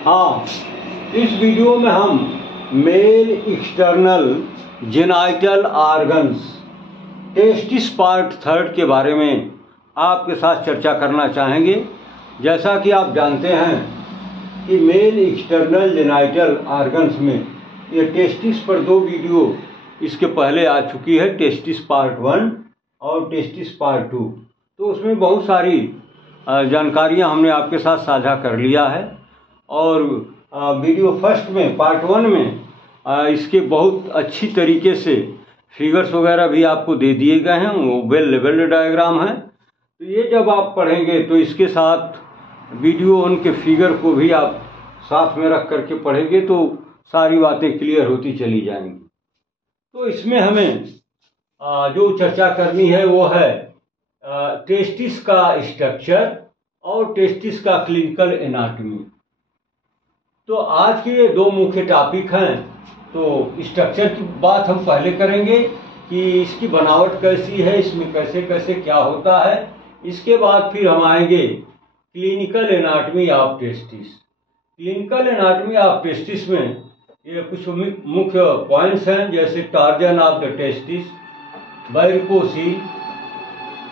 हाँ, इस वीडियो में हम male external genital organs testis part 3 के बारे में आपके साथ चर्चा करना चाहेंगे। जैसा कि आप जानते हैं कि मेल एक्सटर्नल जेनाइटल ऑर्गन्स में ये टेस्टिस पर 2 वीडियो इसके पहले आ चुकी है, टेस्टिस पार्ट 1 और टेस्टिस पार्ट 2। तो उसमें बहुत सारी जानकारियां हमने आपके साथ साझा कर लिया है और वीडियो फर्स्ट में पार्ट 1 में इसके बहुत अच्छी तरीके से फिगर्स वगैरह भी आपको दे दिए गए हैं, वो वेल लेवल्ड डायग्राम है। तो ये जब आप पढ़ेंगे तो इसके साथ वीडियो उनके फिगर को भी आप साथ में रख करके पढ़ेंगे तो सारी बातें क्लियर होती चली जाएंगी। तो इसमें हमें जो चर्चा करनी है वो है टेस्टिस का स्ट्रक्चर और टेस्टिस का क्लिनिकल एनाटॉमी। तो आज के ये 2 मुख्य टॉपिक हैं। तो स्ट्रक्चर की बात हम पहले करेंगे कि इसकी बनावट कैसी है, इसमें कैसे कैसे क्या होता है। इसके बाद फिर हम आएंगे clinical anatomy of testis. Clinical anatomy of testis में ये कुछ मुख्य पॉइंट्स हैं, जैसे torsion of the testis, varicocele,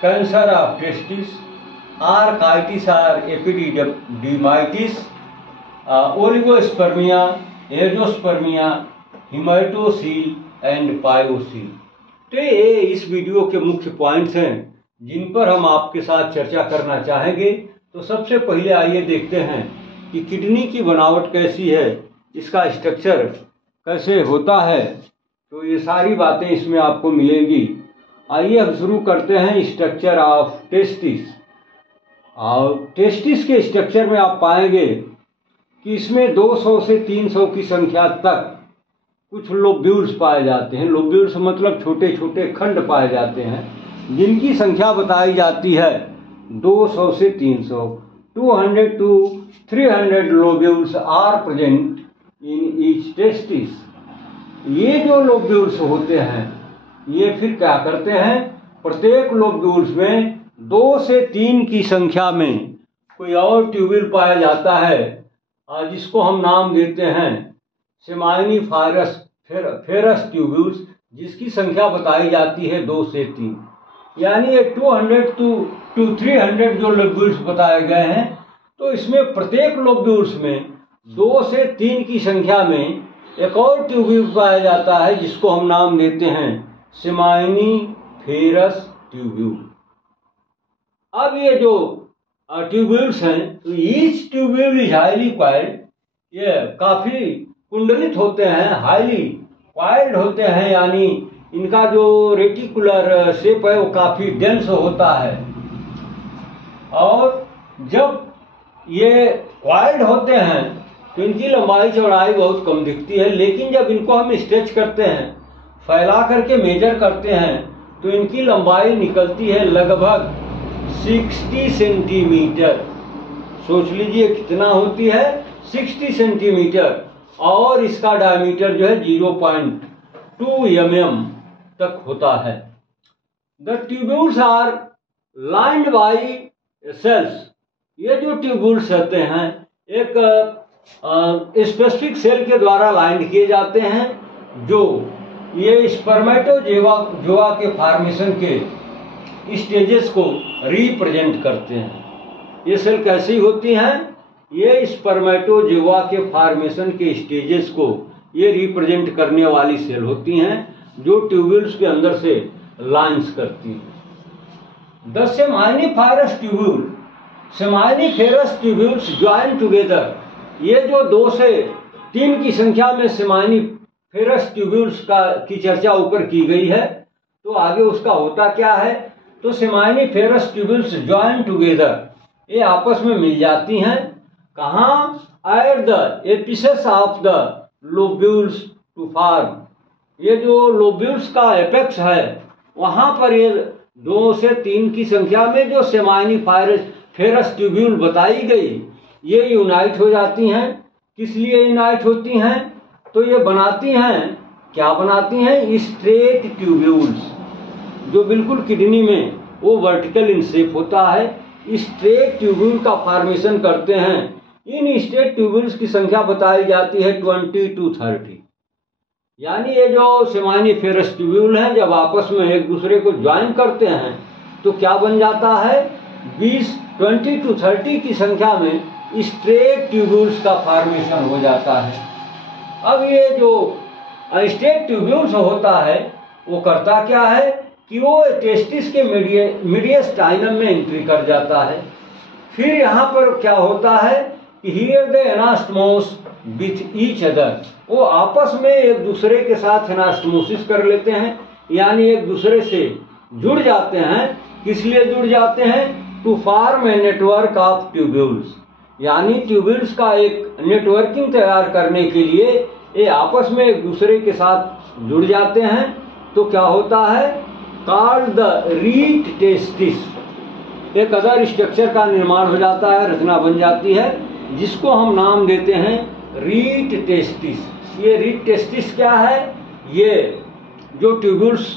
cancer of testis, orchitis और एपिडिडीमाइटिस, ओलिगोस्पर्मिया, एंजियोस्पर्मिया, हिमेटोसील एंड पायोसील। तो ये इस वीडियो के मुख्य पॉइंट्स हैं जिन पर हम आपके साथ चर्चा करना चाहेंगे। तो सबसे पहले आइए देखते हैं कि किडनी की बनावट कैसी है, इसका स्ट्रक्चर कैसे होता है। तो ये सारी बातें इसमें आपको मिलेंगी। आइए हम शुरू करते हैं स्ट्रक्चर ऑफ टेस्टिस। और टेस्टिस के स्ट्रक्चर में आप पाएंगे कि इसमें 200 से 300 की संख्या तक कुछ लोब्यूल्स पाए जाते हैं। लोब्यूल्स मतलब छोटे छोटे खंड पाए जाते हैं, जिनकी संख्या बताई जाती है 200 से 300। 200 to 300 lobules are present in each testis. ये जो लोब्यूल्स होते हैं ये फिर क्या करते हैं, प्रत्येक लोब्यूल्स में 2 से 3 की संख्या में कोई और ट्यूब्यूल पाया जाता है, जिसको हम नाम देते हैं सेमाइनिफेरस ट्यूब्यूल्स, जिसकी संख्या बताई जाती है 2 से 3। यानी ये 200 to 300 जो लोब्यूल्स बताए गए हैं, तो इसमें प्रत्येक लोब्यूल्स में 2 से 3 की संख्या में एक और ट्यूब्यूल पाया जाता है, जिसको हम नाम देते हैं सेमाइनिफेरस ट्यूब्यूल। अब ये जो ट्यूब्यूल्स हैं, तो each tubule is highly coiled. ये काफी कुंडलित होते हैं, हाईली क्वाइल्ड होते हैं, यानी इनका जो रेटिकुलर शेप है वो काफी डेंस होता है। और जब ये क्वाइल्ड होते हैं तो इनकी लंबाई चौड़ाई बहुत कम दिखती है, लेकिन जब इनको हम स्ट्रेच करते हैं, फैला करके मेजर करते हैं, तो इनकी लंबाई निकलती है लगभग 60 सेंटीमीटर। सोच लीजिए कितना होती है, 60 सेंटीमीटर। और इसका डायमीटर जो है 0.2 mm तक होता है। The tubules are lined by cells. ये जो ट्यूब्यूल्स रहते हैं एक स्पेसिफिक सेल के द्वारा लाइंड किए जाते हैं, जो ये स्पर्मेटोजोआ के फॉर्मेशन के स्टेजेस को रिप्रेजेंट करते हैं। ये सेल कैसी होती हैं, ये स्पर्मेटोजोआ के फॉर्मेशन के स्टेजेस को ये रिप्रेजेंट करने वाली सेल होती हैं, जो ट्यूब्यूल्स के अंदर से लाइंस करती हैं। The seminiferous tubules join together. ये जो 2 से 3 की संख्या में सेमाइनिफेरस ट्यूब्यूल्स की चर्चा ऊपर की गई है, तो आगे उसका होता क्या है। तो सेमाइनिफेरस ट्यूब्यूल्स ज्वाइन टुगेदर, ये आपस में मिल जाती हैं। कहाँ, at the apices of the lobules to form. ये जो लोब्यूल्स का एपेक्स है, वहां पर ये 2 से 3 की संख्या में जो सेमाइनिफेरस ट्यूब्यूल बताई गई, ये यूनाइट हो जाती हैं। किस लिए यूनाइट होती हैं, तो ये बनाती हैं, क्या बनाती हैं, स्ट्रेट ट्यूब्यूल्स, जो बिल्कुल किडनी में वो वर्टिकल इन शेप होता है। स्ट्रेट ट्यूब्यूल का फॉर्मेशन करते हैं इन स्टेट ट्यूब्यूल्स की संख्या बताई जाती है 20 to 30। यानी ये जो सेमानिफेरस ट्यूब्यूल हैं जब आपस में एक दूसरे को ज्वाइन करते हैं तो क्या बन जाता है, 20 to 30 की संख्या में स्ट्रेट ट्यूब्यूल्स का फॉर्मेशन हो जाता है। अब ये जो स्टेट ट्यूब्यूल्स होता है वो करता क्या है कि वो टेस्टिस के मीडियस्टाइनम में एंट्री कर जाता है। फिर यहाँ पर क्या होता है कि here the anastomoses with each other, वो आपस में एक दूसरे के साथ एनास्टमोसिस कर लेते हैं, यानी एक दूसरे से जुड़ जाते हैं। किस लिए जुड़ जाते हैं, to form a network of tubules, यानी ट्यूब्यूल्स का एक नेटवर्किंग तैयार करने के लिए ये आपस में एक दूसरे के साथ जुड़ जाते हैं। तो क्या होता है, कॉल्ड द रीट टेस्टिस, एक अदर स्ट्रक्चर का निर्माण हो जाता है, रचना बन जाती है, जिसको हम नाम देते हैं रीट टेस्टिस। ये रीट टेस्टिस क्या है, ये जो ट्यूब्यूल्स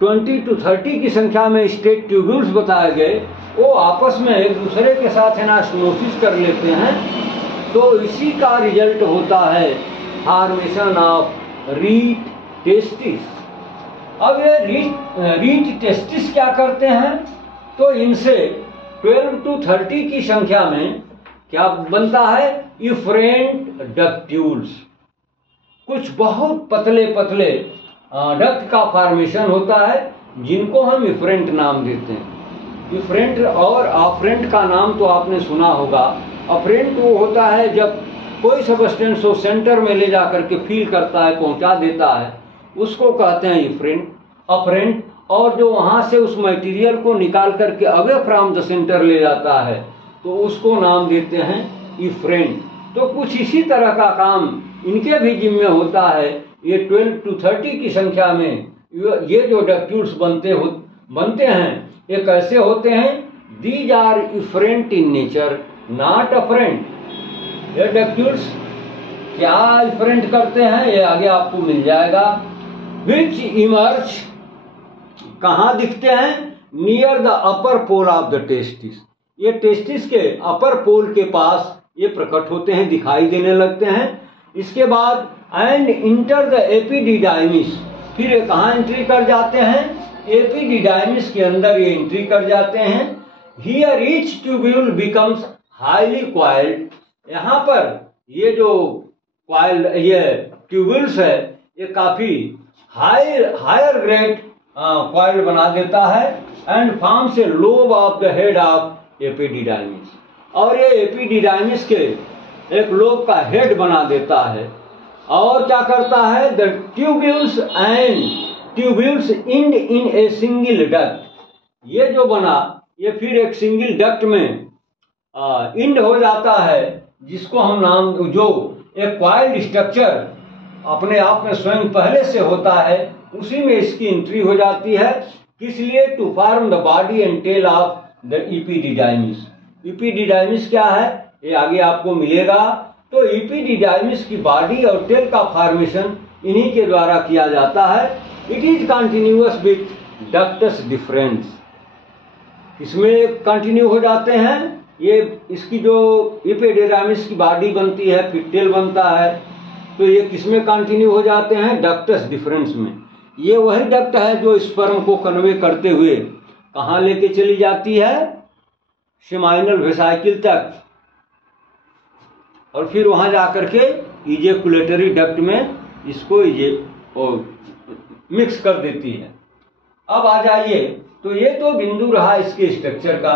20 to 30 की संख्या में स्टेट ट्यूब्यूल्स बताए गए वो आपस में एक दूसरे के साथ एनास्टमोसिस कर लेते हैं। तो इसी का रिजल्ट होता है फॉर्मेशन ऑफ रीट टेस्टिस। अब ये रीट टेस्टिस क्या करते हैं, तो इनसे 12 to 30 की संख्या में क्या बनता है, इफरेंट डक्ट्यूल्स, कुछ बहुत पतले पतले डक्ट का फॉर्मेशन होता है जिनको हम इफरेंट नाम देते हैं। इफरेंट और अफरेंट का नाम तो आपने सुना होगा। अफरेंट वो होता है जब कोई सबस्टेंस को सेंटर में ले जाकर के फील करता है, पहुंचा देता है, उसको कहते हैं इफरेंट। अफरेंट और जो वहां से उस मटेरियल को निकाल करके अवे फ्रॉम द सेंटर ले जाता है तो उसको नाम देते हैं इफरेंट। तो कुछ इसी तरह का काम इनके भी जिम्मे होता है। ये 12 to 30 की संख्या में ये जो डक्ट्यूल्स बनते हैं ये कैसे होते हैं, these are efferent in nature not afferent. ये डक्ट्यूल्स क्या इफरेंट करते हैं ये आगे आपको मिल जाएगा। विच इमर्ज, कहाँ दिखते हैं, near the upper pole of the testis, ये टेस्टिस के अपर पोल के पास ये प्रकट होते हैं, दिखाई देने लगते हैं। इसके बाद एंड इंटर द एपिडिडाइमिस, फिर ये कहाँ एंट्री कर जाते हैं, एपिडिडाइमिस के अंदर ये एंट्री कर जाते हैं। Hear each tubule becomes highly coiled, यहाँ पर ये जो क्वाइल्ड ये ट्यूब्यूल्स है ये काफी हायर ग्रेड क्वाइल्ड बना देता है and forms a lobe of the head of epididymis, और ये एपिडिडाइमिस के एक लोब का हेड बना देता है। और क्या करता है, the tubules end in a single duct, ये जो बना ये फिर एक सिंगल डक्ट में इंड हो जाता है, जिसको हम नाम, जो एक क्वाइल्ड स्ट्रक्चर अपने आप में स्वयं पहले से होता है उसी में इसकी एंट्री हो जाती है। किस लिए, to form the body and tail of the epididymis. Epididymis क्या है ये आगे आपको मिलेगा। तो एपिडिडाइमिस की बॉडी और टेल का फॉर्मेशन इन्हीं के द्वारा किया जाता है। It is continuous with ductus difference, इसमें कंटिन्यू हो जाते हैं। ये इसकी जो एपिडिडाइमिस की बॉडी बनती है फिर टेल बनता है, तो ये किसमें कंटिन्यू हो जाते हैं, डक्टस डिफरेंस में। ये वही डक्ट है जो स्पर्म को कन्वे करते हुए कहाँ लेके चली जाती है, सेमाइनल वेसिकल तक, और फिर वहां जाकर के इजेकुलेटरी डक्ट में इसको मिक्स कर देती है। अब आ जाइए, तो ये तो बिंदु रहा इसके स्ट्रक्चर का।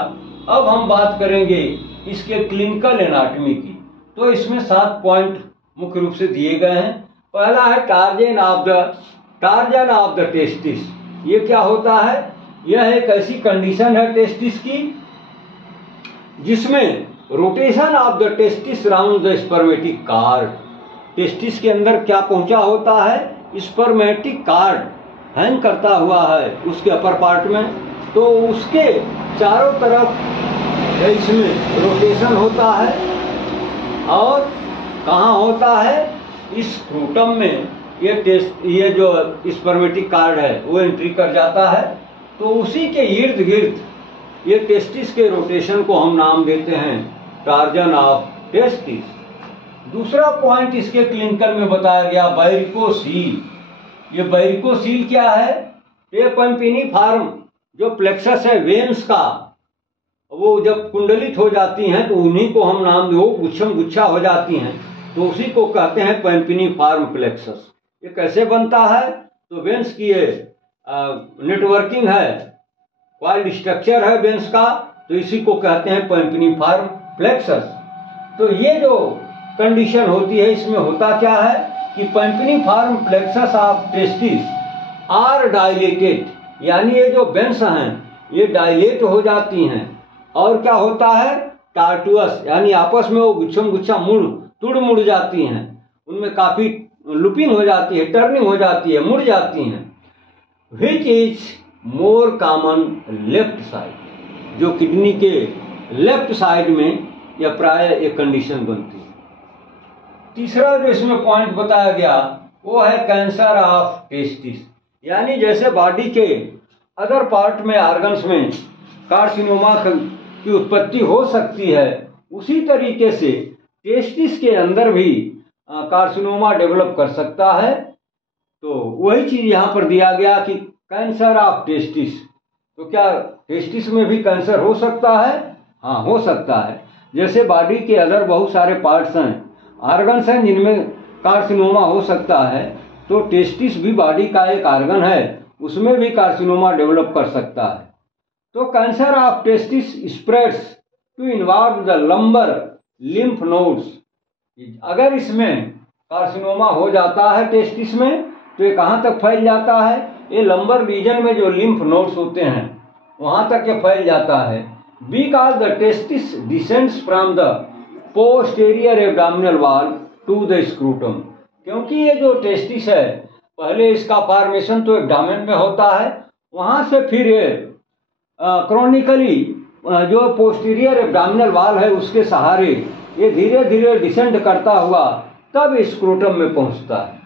अब हम बात करेंगे इसके क्लिनिकल एनाटॉमी की। तो इसमें 7 पॉइंट मुख्य रूप से दिए गए हैं। पहला है टार्जन ऑफ द टेस्टिस। ये क्या होता है, यह एक ऐसी कंडीशन है टेस्टिस की जिसमें rotation of the testis round the spermatic cord, testis के अंदर क्या पहुंचा होता है, स्पर्मेटिक कार्ड हैंग करता हुआ है उसके अपर पार्ट में, तो उसके चारों तरफ इसमें रोटेशन होता है। और कहाँ होता है, इस स्क्रूटम में ये जो स्पर्मेटिक कार्ड है वो एंट्री कर जाता है। तो उसी के इर्द गिर्द ये टेस्टिस के रोटेशन को हम नाम देते हैं टार्जन ऑफ टेस्टिस। दूसरा पॉइंट इसके क्लिनिकल में बताया गया वैरिकोसील। ये वैरिकोसील क्या है? ये पेम्पिनिफॉर्म जो प्लेक्सस है वेन्स का, वो जब कुंडलित हो जाती हैं तो उन्हीं को हम नाम दो गुच्छम गुच्छा हो जाती हैं, तो उसी को कहते हैं पेम्पिनिफॉर्म प्लेक्सस। ये कैसे बनता है? तो वेन्स की ये नेटवर्किंग है, वाइल्ड स्ट्रक्चर है वेन्स का, तो इसी को कहते हैं पेम्पिनिफॉर्म प्लेक्सस। तो ये जो कंडीशन होती है इसमें होता क्या है कि pampiniform plexus of testis are dilated, यानी ये जो वेन्स हैं ये डायलेट हो जाती हैं, और क्या होता है टार्टुअस, यानी आपस में वो गुच्छम गुच्छा तुड़ मुड़ जाती हैं, उनमें काफी लुपिंग हो जाती है, टर्निंग हो जाती है, मुड़ जाती हैं। Which is more common left side, जो किडनी के लेफ्ट साइड में यह प्राय एक कंडीशन बनती है। तीसरा जो इसमें पॉइंट बताया गया वो है कैंसर ऑफ टेस्टिस, यानी जैसे बॉडी के अदर पार्ट में ऑर्गन्स में कार्सिनोमा की उत्पत्ति हो सकती है, उसी तरीके से टेस्टिस के अंदर भी कार्सिनोमा डेवलप कर सकता है। तो वही चीज यहाँ पर दिया गया कि कैंसर ऑफ टेस्टिस। तो क्या टेस्टिस में भी कैंसर हो सकता है? हाँ, हो सकता है। जैसे बॉडी के अंदर बहुत सारे पार्ट्स हैं, ऑर्गन्स हैं जिनमें कार्सिनोमा हो सकता है, तो टेस्टिस भी बॉडी का एक ऑर्गन है, उसमें भी कार्सिनोमा डेवलप कर सकता है। तो cancer of testis spreads to involve the lumbar lymph nodes. अगर इसमें कार्सिनोमा हो जाता है टेस्टिस में, तो ये कहाँ तक फैल जाता है? ये लंबर रीजन में जो लिम्फ नोड्स होते हैं वहां तक ये फैल जाता है। Because the testis descends from the posterior abdominal wall to the scrotum, क्योंकि ये जो टेस्टिस है पहले इसका फॉर्मेशन तो एब्डोमेन में होता है, वहां से फिर ये क्रॉनिकली जो पोस्टीरियर एब्डोमिनल वॉल है उसके सहारे ये धीरे धीरे डिसेंड करता हुआ तब स्क्रोटम में पहुंचता है।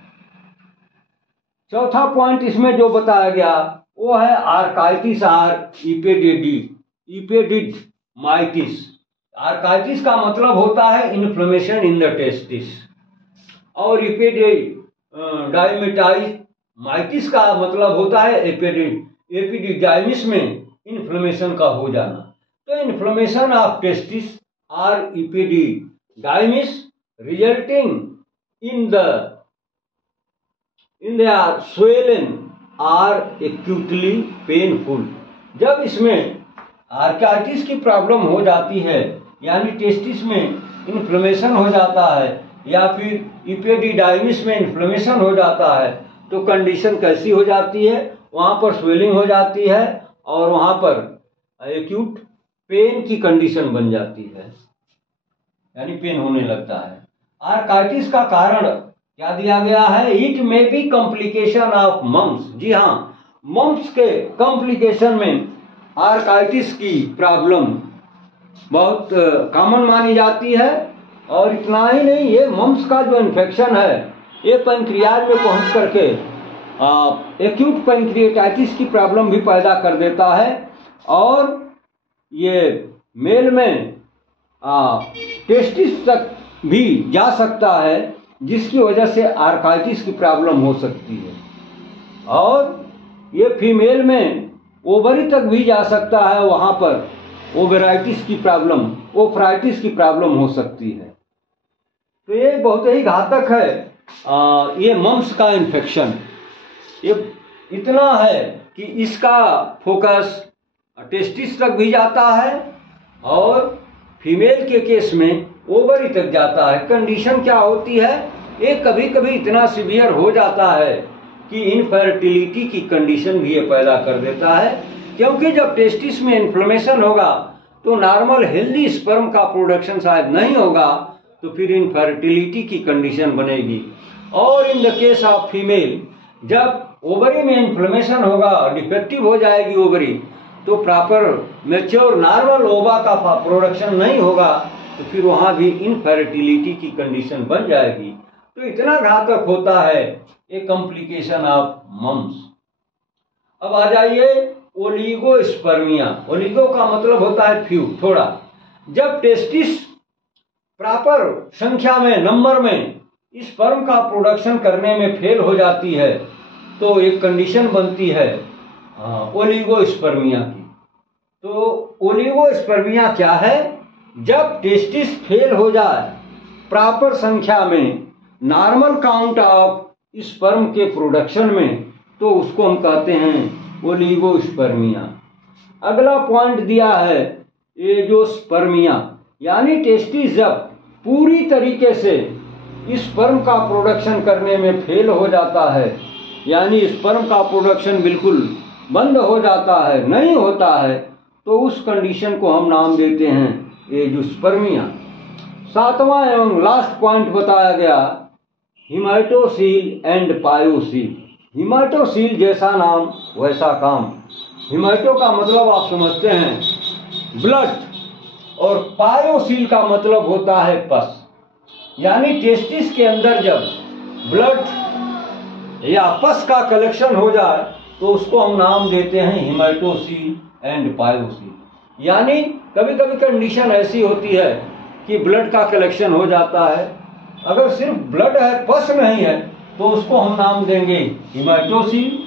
चौथा पॉइंट इसमें जो बताया गया वो है आर्काइटिस और इपेडिडमाइटिस। आर्काइटिस का मतलब होता है इन्फ्लेमेशन इन द टेस्टिस, और इपेडिडाइमेटाइमाइटिस का मतलब होता है एपिडिडाइमिस में इन्फ्लेमेशन का हो जाना। तो इन्फ्लेमेशन ऑफ टेस्टिस और epididymis resulting in they are swollen or acutely painful। जब इसमें आर्काइटिस की प्रॉब्लम हो जाती है, यानी टेस्टिस में इन्फ्लेमेशन हो जाता है या फिर इपेडिडाइमिस में इन्फ्लेमेशन हो जाता है, तो कंडीशन कैसी हो जाती है? वहां पर स्वेलिंग हो जाती है और वहां पर एक्यूट पेन की कंडीशन बन जाती है, यानी पेन होने लगता है। आर्काइटिस का कारण क्या दिया गया है? It may be complication of mumps. जी हाँ, मम्स के कॉम्प्लिकेशन में आर्काइटिस की प्रॉब्लम बहुत कॉमन मानी जाती है। और इतना ही नहीं, ये मम्स का जो इन्फेक्शन है ये पैंक्रियाज में पहुंच करके एक्यूट पैंक्रियाटाइटिस की प्रॉब्लम भी पैदा कर देता है, और ये मेल में टेस्टिस तक भी जा सकता है, जिसकी वजह से आर्काइटिस की प्रॉब्लम हो सकती है। और ये फीमेल में ओवरी तक भी जा सकता है, वहां पर ओवेराइटिस की प्रॉब्लम, ओफ्राइटिस की प्रॉब्लम हो सकती है। तो ये बहुत ही घातक है ये मम्स का इन्फेक्शन। ये इतना है कि इसका फोकस टेस्टिस तक भी जाता है और फीमेल के केस में ओवरी तक जाता है। कंडीशन क्या होती है? ये कभी कभी इतना सीवियर हो जाता है कि इनफर्टिलिटी की कंडीशन भी ये पैदा कर देता है, क्योंकि जब टेस्टिस में इन्फ्लेमेशन होगा तो नॉर्मल हेल्दी स्पर्म का प्रोडक्शन शायद नहीं होगा, तो फिर इनफर्टिलिटी की कंडीशन बनेगी। और in the case of female, जब ओवरी में इन्फ्लेमेशन होगा, डिफेक्टिव हो जाएगी ओवरी, तो प्रॉपर मैच्योर नॉर्मल ओवा का प्रोडक्शन नहीं होगा, तो फिर वहां भी इनफर्टिलिटी की कंडीशन बन जाएगी। तो इतना घातक होता है ये कॉम्प्लिकेशन ऑफ मम्स। अब आ जाइए ओलिगोस्पर्मिया। ओलिगो का मतलब होता है फ्यू, थोड़ा। जब टेस्टिस प्रॉपर संख्या में, नंबर में स्पर्म का प्रोडक्शन करने में फेल हो जाती है तो एक कंडीशन बनती है ओलिगोस्पर्मिया की। तो ओलिगोस्पर्मिया क्या है? जब टेस्टिस फेल हो जाए प्रॉपर संख्या में, नॉर्मल काउंट ऑफ स्पर्म के प्रोडक्शन में, तो उसको हम कहते हैं ओलिगोस्पर्मिया। अगला पॉइंट दिया है एजोस्पर्मिया, यानी टेस्टिस जब पूरी तरीके से स्पर्म का प्रोडक्शन करने में फेल हो जाता है, यानी स्पर्म का प्रोडक्शन बिल्कुल बंद हो जाता है, नहीं होता है, तो उस कंडीशन को हम नाम देते हैं एजोस्पर्मिया। सातवां एवं लास्ट पॉइंट बताया गया हिमैटोसील एंड पायोसील। हिमैटोसील जैसा नाम वैसा काम। हिमैटो का मतलब आप समझते हैं ब्लड, और पायोसील का मतलब होता है पस। यानी टेस्टिस के अंदर जब ब्लड या पस का कलेक्शन हो जाए तो उसको हम नाम देते हैं हिमैटोसील एंड पायोसील। यानी कभी कभी कंडीशन ऐसी होती है कि ब्लड का कलेक्शन हो जाता है, अगर सिर्फ ब्लड है, पस नहीं है, तो उसको हम नाम देंगे हिमैटोसील,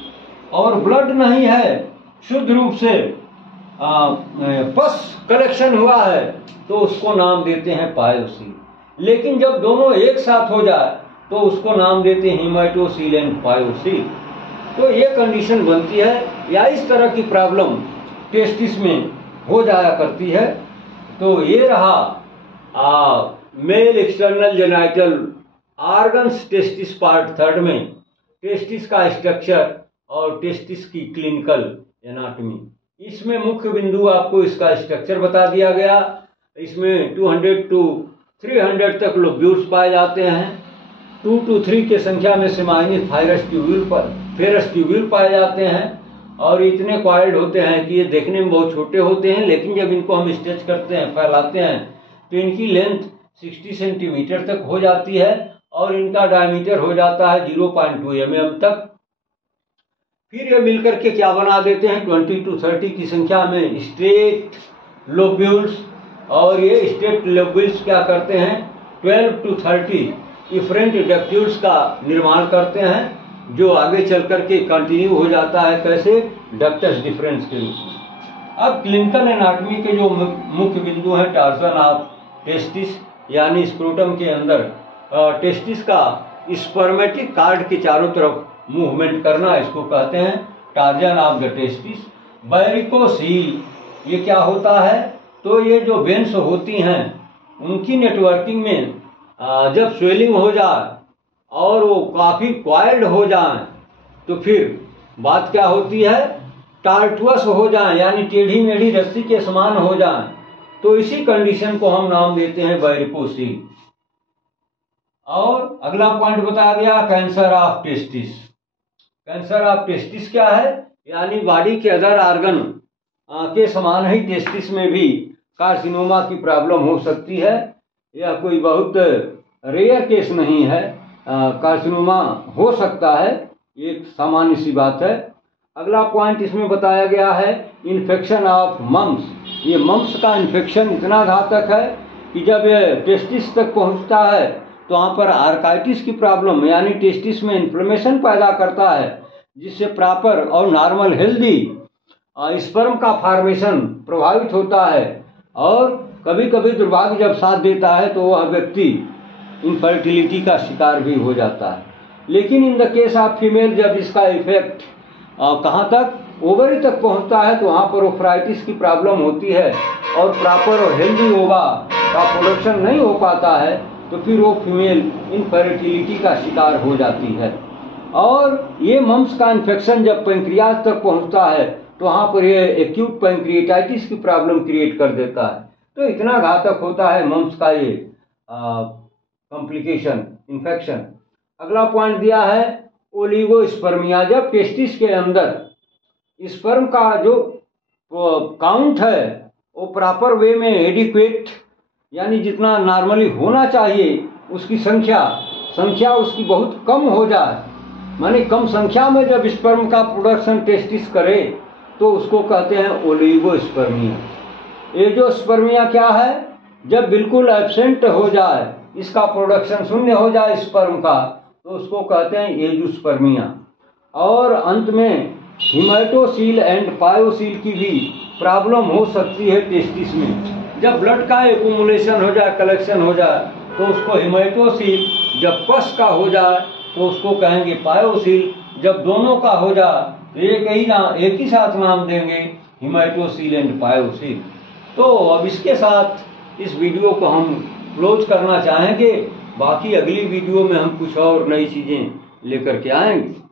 और ब्लड नहीं है, शुद्ध रूप से पस कलेक्शन हुआ है, तो उसको नाम देते हैं पायोसील। लेकिन जब दोनों एक साथ हो जाए तो उसको नाम देते हैं हिमैटोसील एंड पायोसील। तो ये कंडीशन बनती है, या इस तरह की प्रॉब्लम टेस्टिस में हो जाया करती है। तो ये रहा male external genital organs testis part 3 में टेस्टिस का स्ट्रक्चर और टेस्टिस की क्लिनिकल एनाटॉमी। इसमें मुख्य बिंदु आपको इसका स्ट्रक्चर बता दिया गया। इसमें 200 to 300 तक लोब्यूल्स पाए जाते हैं। 2 to 3 के संख्या में सेमाइनस फेरस ट्यूब्यूल पाए जाते हैं, और इतने कॉइल्ड होते हैं कि ये देखने में बहुत छोटे होते हैं, लेकिन जब इनको हम स्ट्रेच करते हैं, फैलाते हैं, तो इनकी लेंथ 60 सेंटीमीटर तक हो जाती है और इनका डायमीटर हो जाता है 0.2 mm तक। फिर ये मिलकर के क्या बना देते हैं 20 to 30 की संख्या में स्ट्रेट लोब्यूल्स, और ये स्ट्रेट लोब्यूल्स क्या करते हैं 12 to 30 इफरेंट डक्ट्यूल्स का निर्माण करते हैं, जो आगे चल करके कंटिन्यू हो जाता है कैसे, डक्टस डिफरेंस के रूप में। अब क्लिनिकल एनाटॉमी के जो मुख्य बिंदु हैं, टार्जन ऑफ टेस्टिस, यानी स्क्रोटम के अंदर टेस्टिस का स्पर्मेटिक कार्ड के चारों तरफ मूवमेंट करना, इसको कहते हैं torsion of the testis. Varicocele, ये क्या होता है, तो ये जो वेन्स होती हैं उनकी नेटवर्किंग में जब स्वेलिंग हो जाए और वो काफी क्वाइल्ड हो जाए, तो फिर बात क्या होती है, टार्टुअस हो जाए, यानी टेढ़ी मेढ़ी रस्सी के समान हो जाए, तो इसी कंडीशन को हम नाम देते हैं वैरिकोसील। और अगला पॉइंट बताया गया cancer of testis. Cancer of testis क्या है, यानी बॉडी के अदर ऑर्गन के समान ही टेस्टिस में भी कार्सिनोमा की प्रॉब्लम हो सकती है। यह कोई बहुत रेयर केस नहीं है, कार्सिनोमा हो सकता है, एक सामान्य सी बात है। अगला पॉइंट इसमें बताया गया है इन्फेक्शन ऑफ मम्स। ये मम्स का इन्फेक्शन इतना घातक है कि जब ये टेस्टिस तक पहुंचता है तो वहाँ पर आर्काइटिस की प्रॉब्लम, यानी टेस्टिस में इन्फ्लेमेशन पैदा करता है, जिससे प्रॉपर और नॉर्मल हेल्दी स्पर्म का फॉर्मेशन प्रभावित होता है, और कभी कभी दुर्भाग्य जब साथ देता है तो वह व्यक्ति इनफर्टिलिटी का शिकार भी हो जाता है। लेकिन in the case of female जब इसका इफेक्ट कहाँ तक, ओवरी तक पहुँचता है, तो वहाँ पर ओफ्राइटिस की प्रॉब्लम होती है और प्रॉपर और हेल्दी ओवा का प्रोडक्शन नहीं हो पाता है, तो फिर वो फीमेल इनफर्टिलिटी का शिकार हो जाती है। और ये मम्स का इन्फेक्शन जब पैंक्रियाज तक पहुँचता है तो वहाँ पर ये एक्यूट पैंक्रिएटाइटिस की प्रॉब्लम क्रिएट कर देता है। तो इतना घातक होता है मम्स का ये कॉम्प्लिकेशन, इन्फेक्शन। अगला पॉइंट दिया है ओलिगोस्पर्मिया। जब टेस्टिस के अंदर स्पर्म का जो काउंट है वो प्रॉपर वे में एडिक्वेट, यानी जितना नॉर्मली होना चाहिए उसकी संख्या उसकी बहुत कम हो जाए, माने कम संख्या में जब स्पर्म का प्रोडक्शन टेस्टिस करे, तो उसको कहते हैं ओलिगोस्पर्मिया। एजोस्पर्मिया क्या है, जब बिल्कुल एब्सेंट हो जाए, इसका प्रोडक्शन शून्य हो जाए स्पर्म का, तो उसको कहते हैं एजुस्पर्मिया। और अंत में हिमेटोसील एंड पायोसील की भी प्रॉब्लम हो सकती है टेस्टिस में। जब ब्लड का एक्यूमुलेशन हो जाए, कलेक्शन हो जाए, तो उसको हिमेटोसील, जब पस का हो जाए तो उसको कहेंगे पायोसील, जब दोनों का हो जाए तो एक ही साथ नाम देंगे, हिमेटोसील एंड पायोसील। तो अब इसके साथ इस वीडियो को हम क्लोज करना चाहेंगे। बाकी अगली वीडियो में हम कुछ और नई चीज़ें लेकर के आएंगे।